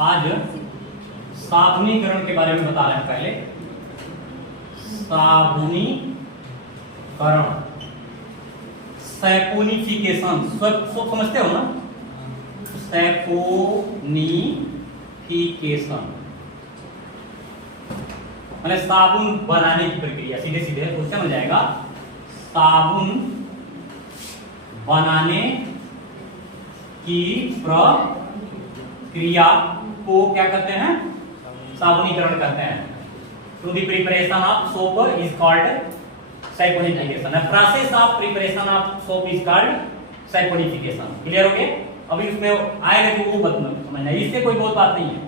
आज साबुनीकरण के बारे में बता रहे हैं। पहले साबुनीकरण, सैपोनिफिकेशन, सब समझते हो ना? सैपोनिफिकेशन मैंने साबुन बनाने की प्रक्रिया, सीधे सीधे क्वेश्चन हो जाएगा। साबुन बनाने की प्रक्रिया को क्या कहते हैं? साबुनीकरण कहते हैं। To the preparation of soap is called saponification. The process of preparation of soap is called saponification. Clear हो गया? अभी उसमें आएगा कि वो समझना, इससे कोई बहुत बात नहीं है।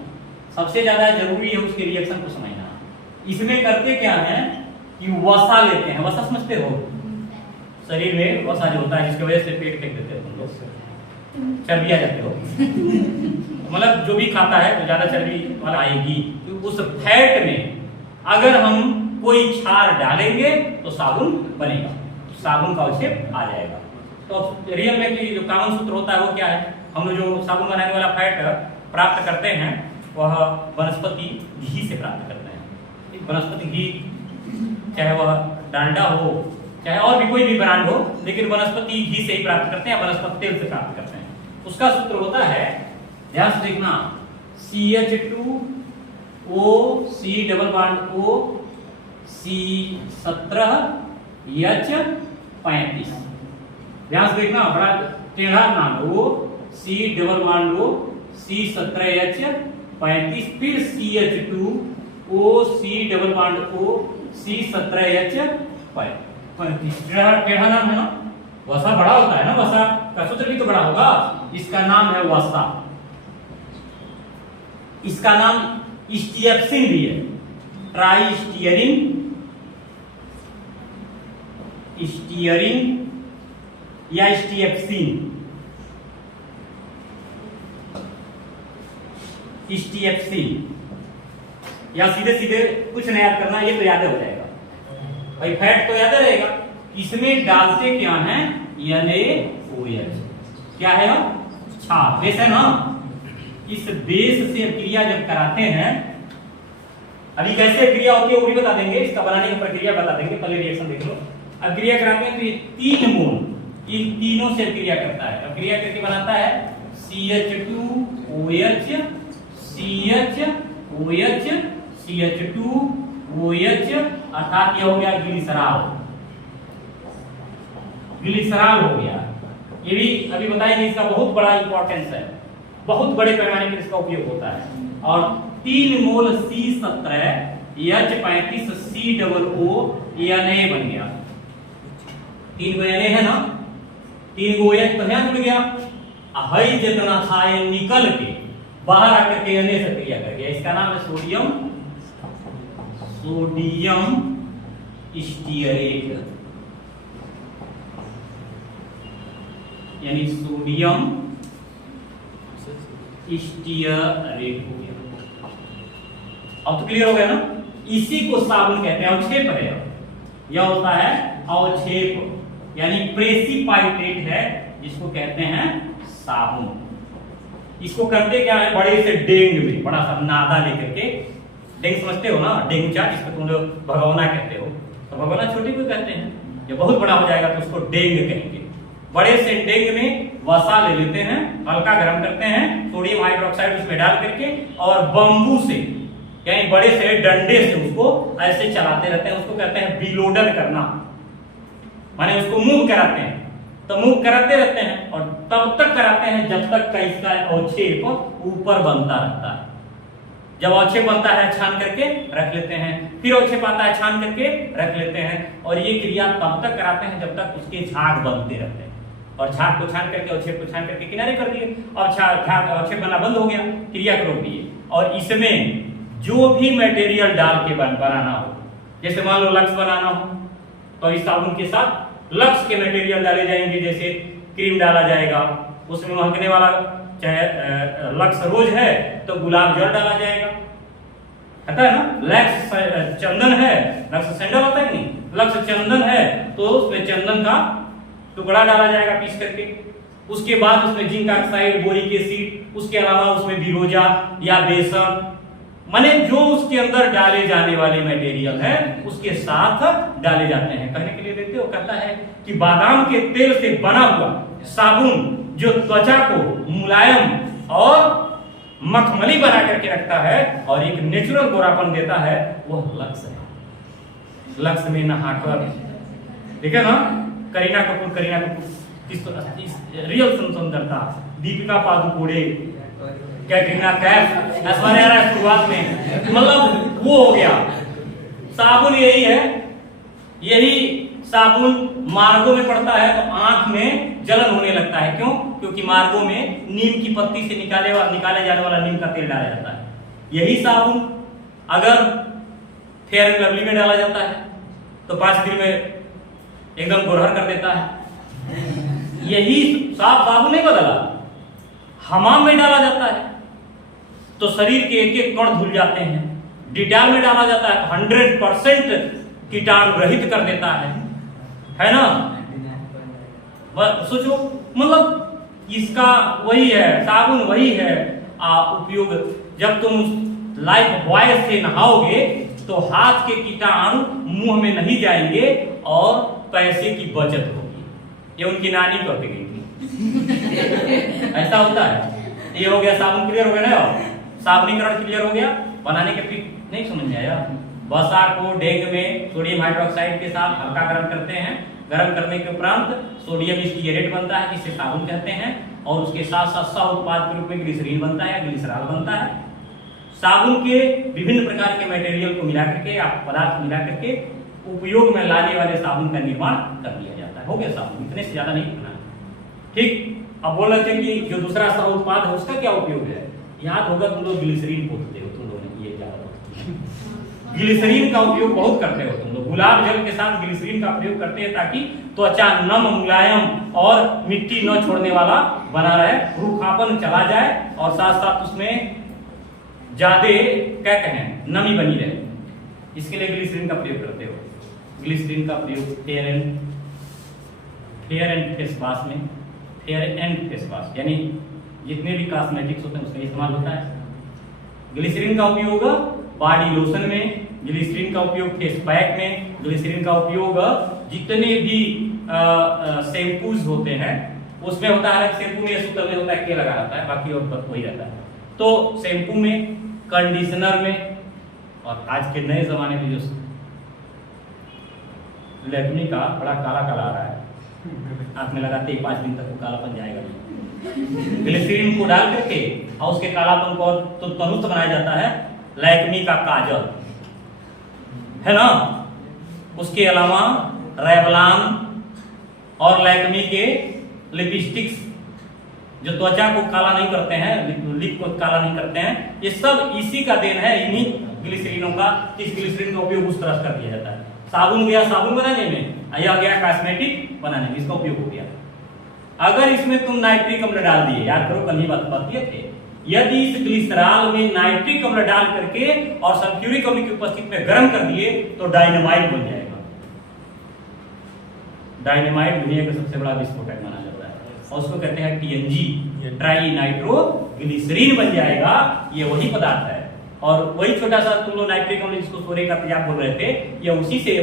सबसे ज्यादा जरूरी है उसके रिएक्शन को समझना। इसमें करते क्या है कि वसा लेते हैं। वसा समझते हो? शरीर में वसा जो होता है, जिसकी वजह से पेट फेंक देते हो तुम लोग, चर्बी आ जाते हो। मतलब जो भी खाता है तो ज्यादा चर्बी वाला आएगी। तो उस फैट में अगर हम कोई क्षार डालेंगे तो साबुन बनेगा, साबुन का अवशेप आ जाएगा। तो रियल में कि जो कॉमन सूत्र होता है वो क्या है? हम लोग जो साबुन बनाने वाला फैट प्राप्त करते हैं वह वनस्पति घी से प्राप्त करते हैं। वनस्पति घी, चाहे वह डालडा हो, चाहे और भी कोई भी ब्रांड हो, लेकिन वनस्पति घी से ही प्राप्त करते हैं, वनस्पति तेल से प्राप्त करते हैं। उसका सूत्र होता है, ध्यान से देखना, CH2O C double bond O C17H35। ध्यान से देखना, बड़ा टेढ़ा नाम O C double bond O C17H35, फिर CH2O C double bond O C17H35। टेढ़ा नाम है ना? वसा बड़ा होता है ना, वसा का सूत्र भी तो बड़ा होगा। इसका नाम है वसा। इसका नाम स्टीएप्सिन भी है, ट्राइस्टीयरिन, स्टीयरिन या स्टीएप्सिन। स्टीएप्सिन या सीधे सीधे कुछ नहीं याद करना, ये तो याद हो जाएगा भाई, फैट तो याद रहेगा। इसमें डालते क्या है? NaOH। क्या है? क्षार, बेस है ना? इस बेस से क्रिया जब कराते हैं, अभी कैसे क्रिया होती है वो भी बता देंगे, इसका बनाने की प्रक्रिया बता देंगे, पहले रिएक्शन देख लो। अब क्रिया कराते हैं तो ये 3 मोल इन तीनों से क्रिया करता है। अब क्रिया करके बनाता है CH2OH CHOH CH2OH, अर्थात यह हो गया ग्लिसरॉल। ग्लिसरॉल हो गया। ये भी अभी बताएंगे, इसका बहुत बड़ा इंपॉर्टेंस है, बहुत बड़े पैमाने पर इसका उपयोग होता है। और 3 मोल C17H35 COO Na बन गया। 3 गो Na है ना, 3 गो OH तो है, जुड़ गया। हई जितना था ये निकल के बाहर आकर के Na से क्रिया कर गया। इसका नाम है सोडियम स्टीयरेट, यानी सोडियम स्टीयरेट हो गया। अब तो क्लियर हो गया ना? इसी को साबुन कहते हैं, अवक्षेप है। यह होता है अवक्षेप, यानी प्रेसिपाइटेट है, जिसको कहते हैं साबुन। इसको करते क्या है? बड़े से डेंग में, बड़ा सा नादा लेकर के, डेंग समझते हो ना? डेंगूचा, जिसको तुम लोग भगवना कहते हो। तो भगवना छोटे को कहते हैं, जब बहुत बड़ा हो जाएगा तो उसको डेंग कहेंगे। बड़े से डेंग में वसा ले लेते हैं, हल्का गर्म करते हैं, सोडियम हाइड्रोक्साइड उसमें डाल करके, और बंबू से यानी बड़े से डंडे से उसको ऐसे चलाते रहते हैं। उसको कहते हैं बिलोडर करना, माने उसको मूव कराते हैं। तो मूव कराते रहते हैं और तब तक कराते हैं जब तक का इसका अवक्षेप ऊपर बनता रहता है। जब अवक्षेप बनता है छान करके रख लेते हैं, फिर अवक्षेप आता है छान करके रख लेते हैं। और ये क्रिया तब तक कराते हैं जब तक उसके झाग बनते रहते हैं। और झाग को छान करके, अवक्षेप को छान करके किनारे कर दिए, और अवक्षेप बनना बंद हो गया, क्रिया को रोक दिए। और इसमें जो भी मटेरियल डाल के बनाना हो, जैसे मान लो लक्स बनाना हो, तो इस साबुन के साथ लक्स के मटेरियल डाले जाएंगे। जैसे क्रीम डाला जाएगा, उसमें महकने वाला, चाहे लक्स रोज है तो गुलाब जल डाला जाएगा, है ना? लक्स चंदन है, लक्स सैंडल होता है कि नहीं? लक्स चंदन है तो उसमें चंदन का टुकड़ा डाला जाएगा पीस करके। उसके बाद उसमें जिंक ऑक्साइड, बोरिक एसिड, उसके अलावा उसमें बिरोजा या बेसन, माने जो उसके अंदर डाले जाने वाले मटेरियल है उसके साथ डाले जाते हैं। कहने के लिए देखते हो, कहता है कि बादाम के तेल से बना हुआ साबुन जो त्वचा को मुलायम और मखमली बना करके रखता है और एक नेचुरल गोरापन देता है, वह लक्स है। लक्स में नहाकर, ठीक है ना, करीना कपूर इस रियल सुंदरता, दीपिका पादुकोणे, कैटरीना कैफ, ऐश्वर्या राय शुरुआत में, मतलब वो हो गया। साबुन यही है, यही साबुन मार्गों में पड़ता है तो आंख में जलन होने लगता है। क्यों? क्योंकि मार्गों में नीम की पत्ती से निकाले जाने वाला नीम का तेल डाला जाता है। यही साबुन अगर फेयर एंड लवली में डाला जाता है तो 5 दिन में एकदम गोरहर कर देता है। यही साबुन नहीं बदला, हमाम में डाला जाता है तो शरीर के एक एक कण धुल जाते हैं। डिटॉल में डाला जाता है 100% कीटाणु रहित कर देता है ना। सोचो, मतलब इसका वही है, साबुन वही है उपयोग। जब तुम लाइफ बॉय से नहाओगे तो हाथ के कीटाणु मुंह में नहीं जाएंगे और पैसे की बचत होगी। ये उनकी नानी करती गई थी। ऐसा होता है। ये हो गया साबुन, क्लियर हो गया ना, साबुनीकरण क्लियर हो गया। बनाने के फिर नहीं समझ में आया। वसा को डेंग में सोडियम हाइड्रोक्साइड के साथ हल्का गर्म करते हैं। गर्म करने के उपरांत सोडियम स्टीयरेट बनता है जिसे साबुन कहते हैं और उसके साथ साथ सह उत्पाद के रूप में ग्लिसरीन बनता है, ग्लिसरॉल बनता है। साबुन के विभिन्न प्रकार के मटेरियल को मिला करके या पदार्थ मिला करके उपयोग में लाने वाले साबुन का निर्माण कर दिया जाता है। हो गया साबुन, इतने से ज्यादा नहीं करना। ठीक, अब बोल रहे थे कि जो दूसरा सह उत्पाद है उसका क्या उपयोग है। याद होगा तुम लोग ग्लिसरीन बोलते हो, तुम लोगों ने ये क्या ग्लिसरीन का उपयोग बहुत करते हो तुम लोग। गुलाब जल के साथ ग्लिसरीन का प्रयोग करते हैं ताकि त्वचा नम, मुलायम और मिट्टी न छोड़ने वाला बना रहे, रूखापन चला जाए और साथ साथ उसमें ज्यादा क्या कहें नमी बनी रहे। इसके लिए ग्लिसरीन का प्रयोग करते हो। ग्लिसरीन का प्रयोग फेयर एंड फेस वॉश में, फेयर एंड फेस वॉश यानी जितने भी कॉस्मेटिक्स होते हैं उसमें इस्तेमाल होता है। ग्लिसरीन का उपयोग बॉडी लोशन में, ग्लिसरीन का उपयोग फेस पैक में, ग्लिसरीन का उपयोग जितने भी शैम्पूज होते हैं उसमें होता है। शैम्पू में सूत्र में होता है के लगा रहता है, बाकी और वही रहता है। तो शैम्पू में, कंडीशनर में और आज के नए जमाने में जो लैक्मे का बड़ा काला काला आ रहा है, आंख में लगाते ही 5 दिन तक वो कालापन जाएगा नहीं। ग्लिसरीन को डाल करके और उसके कालापन को तो तनुत बनाया जाता है लैक्मे का काजल, है ना। उसके अलावा रेवलॉन और लैक्मे के लिपस्टिक्स जो त्वचा को काला नहीं करते हैं, लिप को काला नहीं करते हैं, ये सब इसी का देन है, इन्हीं ग्लिसरीनों का। इस ग्लिसरीन का उपयोग उस तरह से कर दिया जाता है। साबुन गया साबुन बनाने में, या गया कॉस्मेटिक बनाने में, इसका उपयोग हो गया। अगर इसमें तुम नाइट्रिक अम्ल डाल दिए, याद करो कल ही बात किए थे, यदि इस ग्लिसरॉल में नाइट्रिक अम्ल डाल करके और सल्फ्यूरिक अम्ल की उपस्थिति में गर्म कर दिए तो डायनामाइट बन जाएगा। डायनामाइट दुनिया का सबसे बड़ा विस्फोटक माना जाता है और उसको कहते हैं TNG, ट्राई नाइट्रो ग्लिसरीन बन जाएगा। ये वही पदार्थ है और वही छोटा सा तुम लोग नाइट्रिक अम्ल जिसको सोने का तेजाब बोल रहे थे, ये उसी से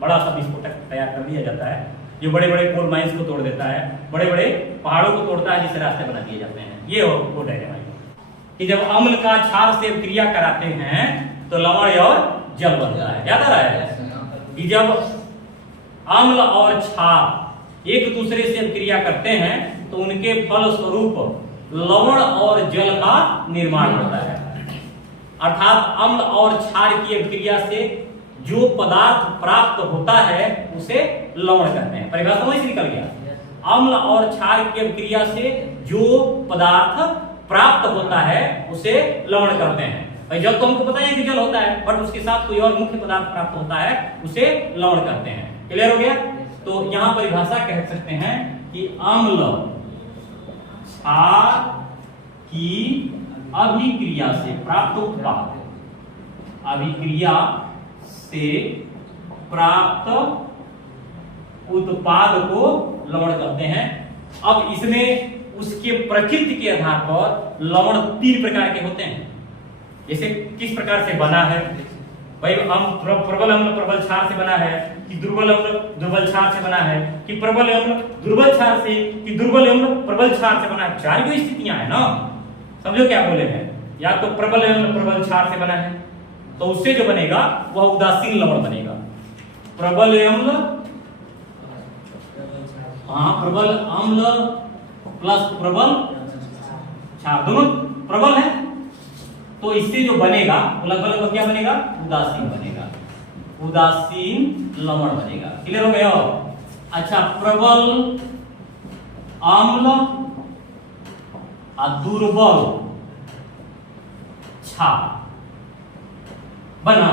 बड़ा सा विस्फोटक तैयार कर दिया जाता है। ये बड़े बड़े कोल माइंस को तोड़ देता है, बड़े बड़े पहाड़ों को तोड़ता है, जिससे रास्ते बना दिए जाते हैं। ये वो डायनामाइट कि जब अम्ल का क्षार से क्रिया कराते हैं तो लवण और जल बनता है। याद आ रहा है कि जब अम्ल और क्षार एक दूसरे से क्रिया करते हैं तो उनके फल स्वरूप लवण और जल का निर्माण होता है। अर्थात अम्ल और क्षार की क्रिया से जो पदार्थ प्राप्त होता है उसे लवण कहते हैं। परिभाषा वही से निकल गया। अम्ल और क्षार की क्रिया से जो पदार्थ प्राप्त होता है उसे लवण कहते हैं। जल तो हमको पता है कि जल होता है, बट उसके साथ कोई और मुख्य पदार्थ प्राप्त होता है उसे लवण कहते हैं। क्लियर हो गया। तो यहां परिभाषा कह सकते हैं कि अम्ल क्षार की अभिक्रिया से प्राप्त उत्पाद, अभिक्रिया से प्राप्त उत्पाद को लवण कहते हैं। अब इसमें उसके प्रकृति के आधार पर लवण 3 प्रकार के होते हैं। जैसे किस प्रकार से बना है भाई, हम प्रबल अम्ल प्रबल क्षार से बना है कि दुर्बल अम्ल दुर्बल क्षार से बना है कि प्रबल अम्ल दुर्बल क्षार से कि दुर्बल अम्ल प्रबल क्षार से बना है। 4 ही स्थितियां है ना, समझो क्या बोले हैं। या तो प्रबल अम्ल प्रबल क्षार से बना है तो उससे जो बनेगा वह उदासीन लवण बनेगा। प्रबल अम्ल, हाँ प्रबल अम्ल प्लस प्रबल क्षार दोनों प्रबल है, तो इससे जो बनेगा वो लगभग क्या बनेगा, उदासीन बनेगा, उदासीन लवण बनेगा। क्लियर हो गया? अच्छा, प्रबल अम्ल और दुर्बल क्षार बना,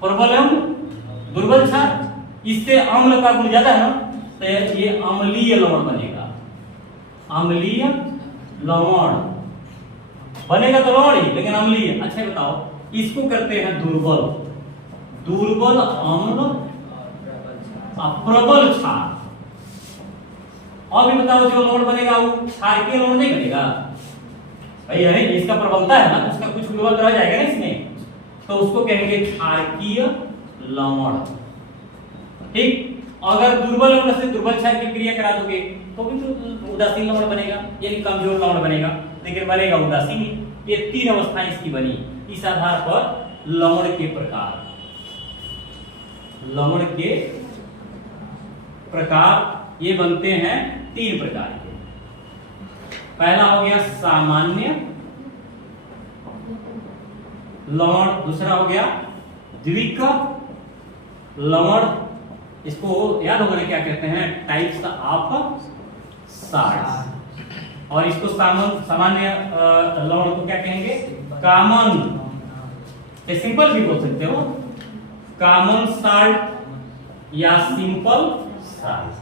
प्रबल अम्ल दुर्बल क्षार, इससे अम्ल का गुण ज्यादा है ना, तो ये अम्लीय लवण बनेगा। अम्लीय लवण बनेगा तो लवण ही, लेकिन अम्लीय। अच्छा बताओ, इसको करते हैं दुर्बल, दुर्बल अम्ल प्रबल क्षार। और भी बताओ, जो लवण बनेगा वो क्षारकीय लवण नहीं बनेगा भाई, है इसका प्रबलता है ना, उसका कुछ विरोध रह जाएगा ना इसमें, तो उसको कहेंगे क्षारकीय लवण। ठीक, अगर दुर्बल अम्ल से दुर्बल क्षार की क्रिया करा दोगे तो भी तो उदासीन लवण बनेगा, यानी कमजोर लवण बनेगा, लेकिन बनेगा उदासीन ही। ये 3 अवस्थाएं इसकी बनी। इस आधार पर लवण के प्रकार, लवण के प्रकार ये बनते हैं 3 प्रकार के। पहला हो गया सामान्य लवण, दूसरा हो गया द्विक लवण, इसको याद होगा क्या कहते हैं, टाइप्स ऑफ साल्ट्स। और इसको सामान्य लवण को क्या कहेंगे, कॉमन, सिंपल भी बोल सकते हो, कॉमन साल्ट या सिंपल साल्ट,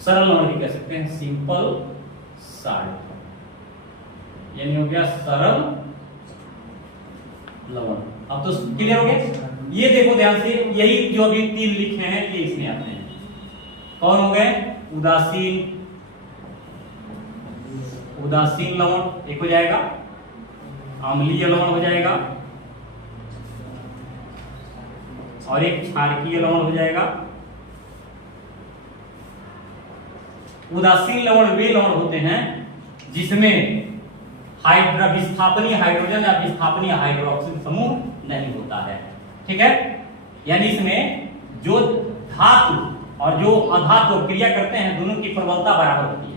सरल लवण भी कह सकते हैं, सिंपल साल्ट, यानी हो गया सरल लवण। अब तो क्लियर हो गया। ये देखो ध्यान से, यही जो अभी 3 लिखे हैं ये इसमें आते हैं। कौन हो गए, उदासीन, उदासीन लवण एक हो जाएगा, अम्लीय लवण हो जाएगा, और एक क्षारकीय लवण हो जाएगा। उदासीन लवण वे लवण होते हैं जिसमें विस्थापनीय हाइड्रोजन या विस्थापनीय हाइड्रोक्सिल समूह नहीं होता है। ठीक है, यानी इसमें जो धातु और जो अधातु क्रिया करते हैं दोनों की प्रबलता बराबर होती है।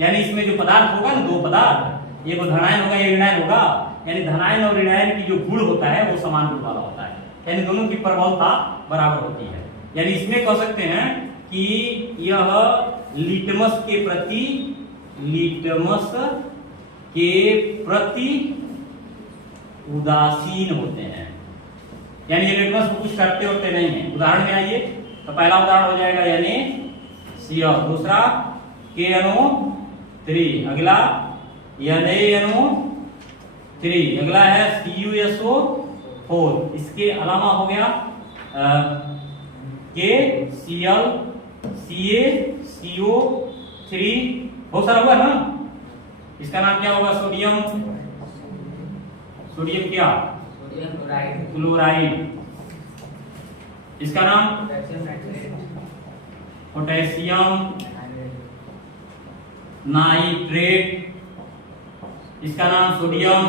यानी इसमें जो पदार्थ होगा ना, 2 पदार्थ, एक धनायन होगा एक ऋणायन होगा, यानी धनायन और ऋणायन की जो गुण होता है वो समान गुण वाला होता है, यानी दोनों की प्रबलता बराबर होती है। यानी इसमें कह सकते हैं कि यह लिटमस के प्रति उदासीन होते हैं, यानी ये लिटमस को कुछ करते होते नहीं है। उदाहरण में आइए, तो पहला उदाहरण हो जाएगा यानी CF, दूसरा KNO3, अगला NaNO3, अगला है CuSO4, इसके अलावा हो गया KCl CaCO3, बहुत सारा हुआ ना। इसका नाम क्या होगा, सोडियम, सोडियम क्या, सोडियम क्लोराइड, इसका नाम पोटेशियम नाइट्रेट, इसका नाम सोडियम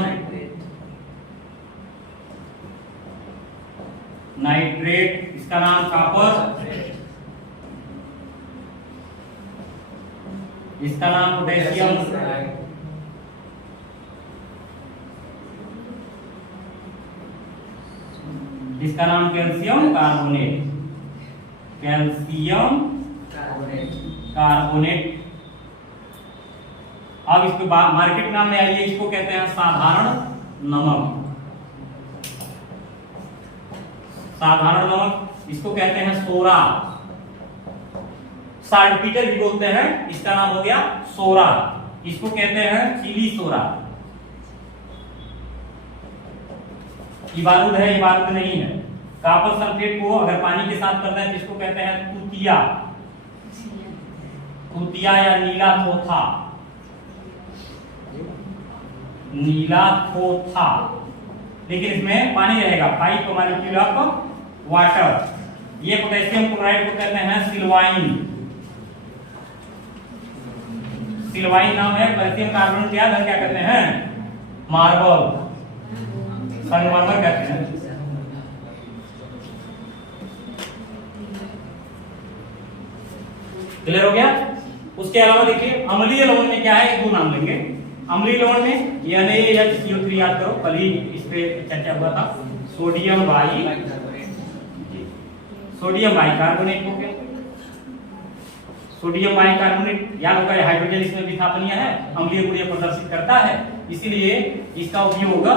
नाइट्रेट, इसका नाम कॉपर, इसका नाम पोटेशियम, इसका नाम कैल्शियम कार्बोनेट, कैल्शियम कार्बोनेट। अब इसको मार्केट नाम में आइए, इसको कहते हैं साधारण नमक, साधारण नमक, इसको कहते हैं सोरा, साल्टपीटर भी बोलते हैं, इसका नाम हो गया सोरा, इसको कहते हैं चिली सोरा। ये बारूद है, ये बारूद नहीं है। कॉपर सल्फेट को अगर पानी के साथ करना है तो इसको कहते हैं तुतिया, तुतिया या नीला थोथा, नीला थोथा, लेकिन इसमें पानी रहेगा, 5 मॉलिक्यूल ऑफ वाटर। ये पोटेशियम क्लोराइड को कहते हैं सिल्वाइन, सिल्वाइन नाम है। कैल्शियम कार्बोनेट क्या कहते हैं? मार्बल, संगमरमर कहते हैं। क्लियर हो गया? उसके अलावा देखिए अम्लीय लवण में क्या है, 2 नाम लेंगे। अम्लीय लवण में NaHCO3 याद करो, कल ही इस पे चर्चा हुआ था। सोडियम बाइकार्बोनेट हो गया, सोडियम बाइकार्बोनेट याद होगा, हाइड्रोजन इसमें विस्थापनीय है, अम्लीय गुण प्रदर्शित करता है, इसीलिए इसका उपयोग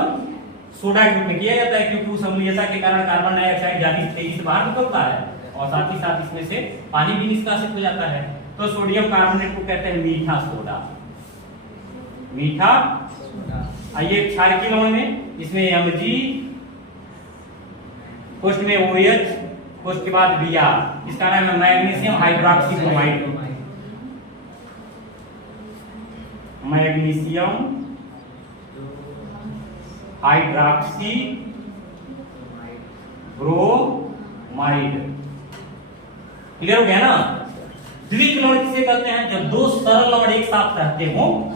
सोडा के रूप में किया जाता है, क्योंकि उस अम्लीयता के कारण कार्बन डाइऑक्साइड ज्यादा तेजी से बाहर निकलता है और साथ ही साथ इसमें से पानी भी निष्कासित हो जाता है। तो सोडियम कार्बोनेट को कहते हैं मीठा सोडा, मीठा। आइए क्षारकीय लवण में, इसमें Mg, कोष्ठ में OH, कोष्ठ के बाद Br, इसका नाम है magnesium hydroxy bromide, magnesium hydroxy bromide. Clear हो गया ना? द्विक लवण किसे कहते हैं? जब 2 सरल लवण एक साथ रहते हो,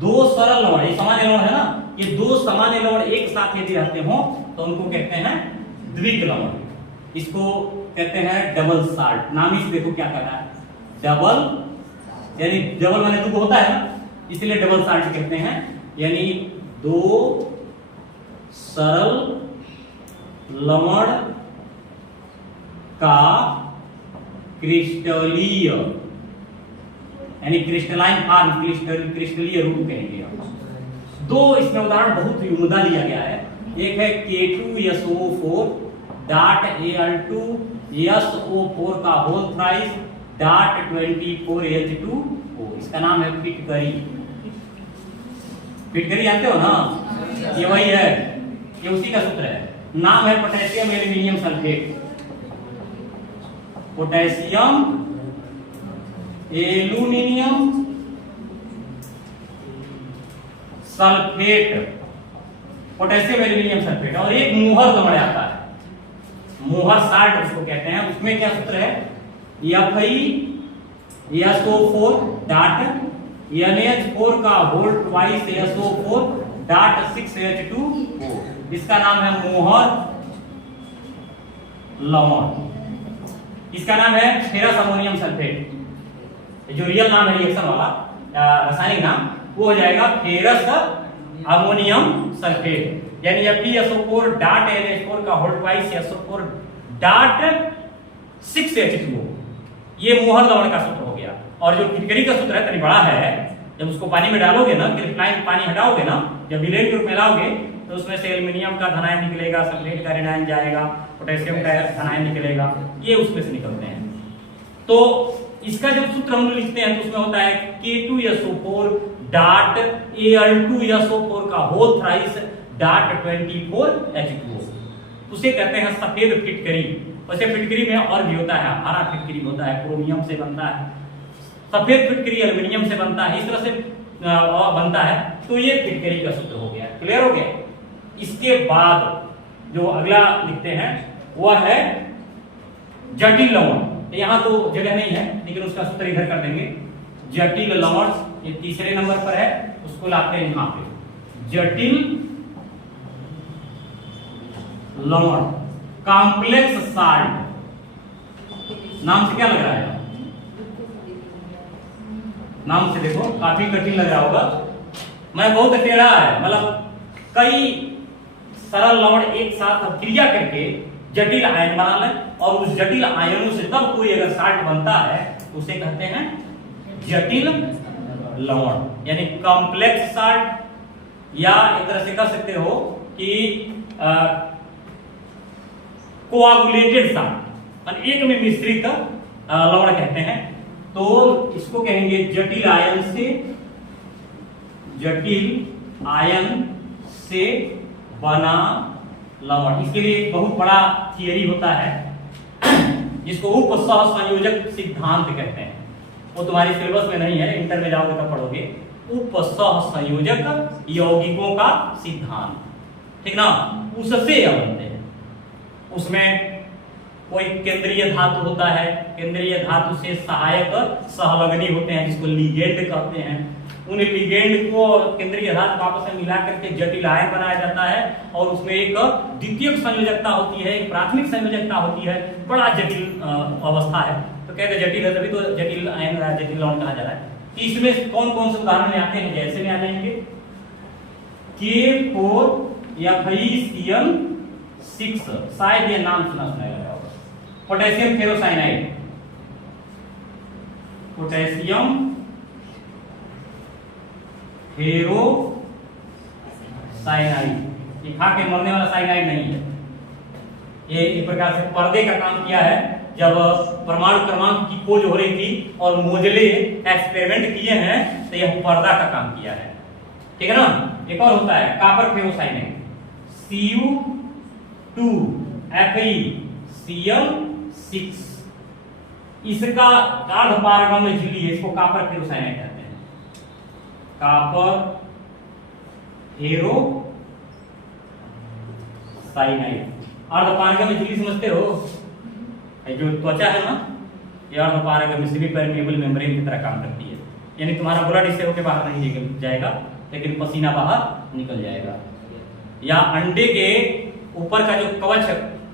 2 सरल लवण, ये सामान्य लवण है ना, ये 2 सामान्य लवण एक साथ यदि रहते हो तो उनको कहते हैं द्विक लवण। इसको कहते हैं डबल साल्ट। नाम ही देखो क्या कह रहा है, डबल, यानी डबल माने 2 होता है ना, इसलिए डबल साल्ट कहते हैं। यानी 2 सरल लवण का क्रिस्टलीय, यानी क्रिस्टलाइन फॉर्म, क्रिस्टलीय रूप कहेंगे। 2 इसमें उदाहरण बहुत ही उम्दा लिया गया है। एक है K2SO4 डॉट Al2SO4 का होल थ्राइस डॉट 24H2O, इसका नाम है फिटकरी। फिटकरी जानते हो ना, ये वही है, ये उसी का सूत्र है। नाम है potassium aluminium sulphate, potassium aluminium sulphate, potassium aluminium sulphate. और एक मोहर लवण आता है, मोहर साल्ट उसको कहते हैं। उसमें क्या सूत्र है, FeSO4 डॉट NH4 का whole twice SO4 dot 6H2O, इसका नाम है मोहर लवण। इसका नाम है फेरस अमोनियम सल्फेट। जो रियल नाम है रिएक्शन वाला, रासायनिक नाम, वो हो जाएगा फेरस अमोनियम सल्फेट। यानी FeSO4 डॉट NH4 का whole twice SO4 dot 6H2O, ये मोहर लवण का सूत्र हो गया। और जो फिटकरी का सूत्र है तनी बड़ा है, जब उसको पानी में डालोगे ना, क्रिस्टलाइन पानी हटाओगे ना, जब विलेन के रूप में लाओगे तो उसमें से एल्युमिनियम का धनायन निकलेगा, सल्फेट का ऋणायन जाएगा, पोटेशियम का धनायन निकलेगा, ये उसमें से निकलते हैं। तो इसका जब सूत्र हम लिखते हैं तो उसमें होता है K2SO4 डॉट Al2SO4 का होल थ्राइस डॉट 24H2O, उसे कहते हैं सफेद फिटकरी। वैसे फिटकरी में और भी होता है, हरा फिटकरी होता है, क्रोमियम से बनता है, सफेद फिटकरी एल्युमिनियम से बनता है, इस तरह से बनता है। तो ये फिटकरी का सूत्र हो गया। क्लियर हो गया? इसके बाद जो अगला लिखते हैं वह है जटिल लवण। यहां तो जगह नहीं है, लेकिन उसका सूत्र इधर कर देंगे। जटिल लवण ये तीसरे नंबर पर है, उसको लाते हैं यहां पे। जटिल लवण, कॉम्प्लेक्स साल्ट, नाम से क्या लग रहा है? नाम से देखो काफी कठिन लग रहा होगा, मैं बहुत टेढ़ा है, मतलब कई सरल लवण एक साथ क्रिया करके जटिल आयन बना ले, और उस जटिल आयनों से तब कोई अगर साल्ट बनता है तो उसे कहते हैं जटिल लवण, यानी कॉम्प्लेक्स साल्ट, या एक तरह से कह सकते हो कि कोआगुलेटेड साल्ट, एक में मिश्रित लवण कहते हैं। तो इसको कहेंगे जटिल आयन से बना लवण। इसके लिए एक बहुत बड़ा थियरी होता है जिसको उपसहसंयोजक सिद्धांत कहते हैं। वो तुम्हारी सिलेबस में नहीं है, इंटर में जाओगे तब पढ़ोगे। उपसहसंयोजक यौगिकों का सिद्धांत, ठीक ना, उससे यह बनते हैं। उसमें कोई केंद्रीय धातु होता है, केंद्रीय धातु से सहायक सहलग्नी होते हैं जिसको लिगेंड कहते हैं। उन लिगेंड को केंद्रीय धातु को आपस में मिला करके जटिल आयन बनाया जाता है और उसमें एक द्वितीयक संयोजकता होती है, एक प्राथमिक संयोजकता होती है। बड़ा जटिल अवस्था है, तो कहते जटिल है तभी तो जटिल आयन जटिल यौगिक कहा जा रहा है। इसमें कौन कौन से उदाहरण में आते हैं, जैसे में आ जाएंगे K4Fe6, शायद ये नाम सुना है। पोटेशियम फेरोसाइनाइड, पोटेशियम फेरोसाइनाइड, ये खा के मरने वाला साइनाइड नहीं है। ये एक प्रकार से पर्दे का काम किया है। जब परमाणु क्रमांक की खोज हो रही थी और मोजले एक्सपेरिमेंट किए हैं तो यह पर्दा का काम किया है, ठीक है ना। एक और होता है कॉपर फेरोसाइनाइड, Cu2Fe6, इसका अर्धपारगम्य झिल्ली है, इसको कॉपर फेरोसाइनाइड कहते हैं। कॉपर फेरोसाइनाइड अर्धपारगम्य झिल्ली समझते हो, जो त्वचा है ना, ये अर्धपारगम्य सेमी परमिएबल मेम्ब्रेन की तरह काम करती है। यानी तुम्हारा ब्लड इससे होकर बाहर नहीं निकल जाएगा, लेकिन पसीना बाहर निकल जाएगा। या अंडे के ऊपर का जो कवच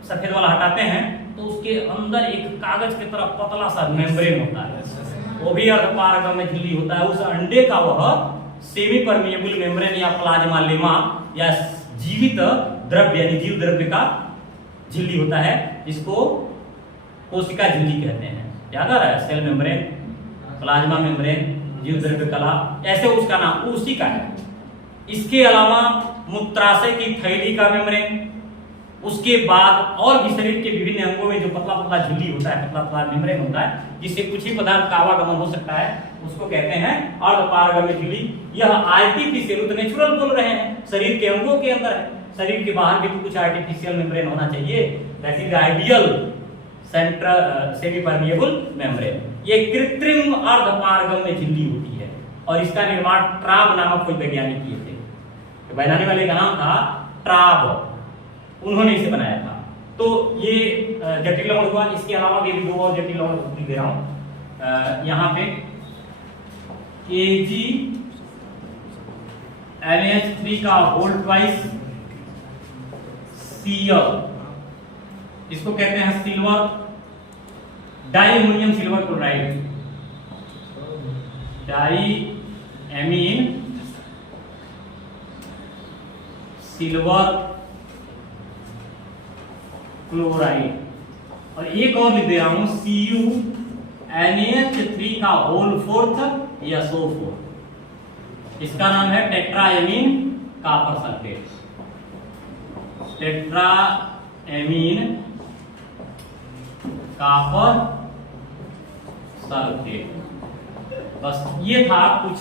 सफेद वाला हटाते हैं तो उसके अंदर एक कागज की तरह पतला सा मेम्ब्रेन होता है, वो भी अर्धपारगम्य झिल्ली होता है। उस अंडे का वह सेमी परमिएबल मेम्ब्रेन या प्लाज्मा लेमा या जीवित द्रव्य यानी जीव द्रव्य का झिल्ली होता है, जिसको कोशिका झिल्ली कहते हैं। याद आ रहा है, सेल मेम्ब्रेन, प्लाज्मा मेम्ब्रेन, जीव द्रव्य कला, ऐसे उसका नाम उसी का है। इसके अलावा मूत्राशय की थैली का मेम्ब्रेन, उसके बाद और भी शरीर के विभिन्न अंगों में जो पतला पतला झिल्ली होता है, पतला पतला मेम्ब्रेन होता है, जिससे कुछ ही पदार्थ का आवागमन हो सकता है, उसको कहते हैं अर्धपारगम्य झिल्ली। यह आर्टिफिशियल, तो नेचुरल बोल रहे हैं, शरीर के अंगों के अंदर है, शरीर के बाहर भी तो कुछ आर्टिफिशियल मेम्ब्रेन होना चाहिए। That is ideal central semi permeable membrane. ये कृत्रिम अर्धपारगम्य झिल्ली होती है और इसका निर्माण ट्राब नामक कोई वैज्ञानिक किए थे। तो बनाने वाले का नाम था ट्राब, उन्होंने इसे बनाया था। तो ये जटिल लवण हुआ। इसके अलावा भी दो और जटिल लवण दे रहा हूं यहाँ पे, KgNH3 का होल ट्वाइस Cl, इसको कहते हैं silver diammonium silver chloride, diamine silver chloride. और एक और लिख दे रहा हूं CuNH3 का होल फोर्थ या SO4, इसका नाम है tetraammine copper sulphate, tetraammine copper sulphate. बस ये था कुछ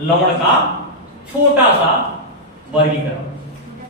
लवण का छोटा सा वर्गीकरण।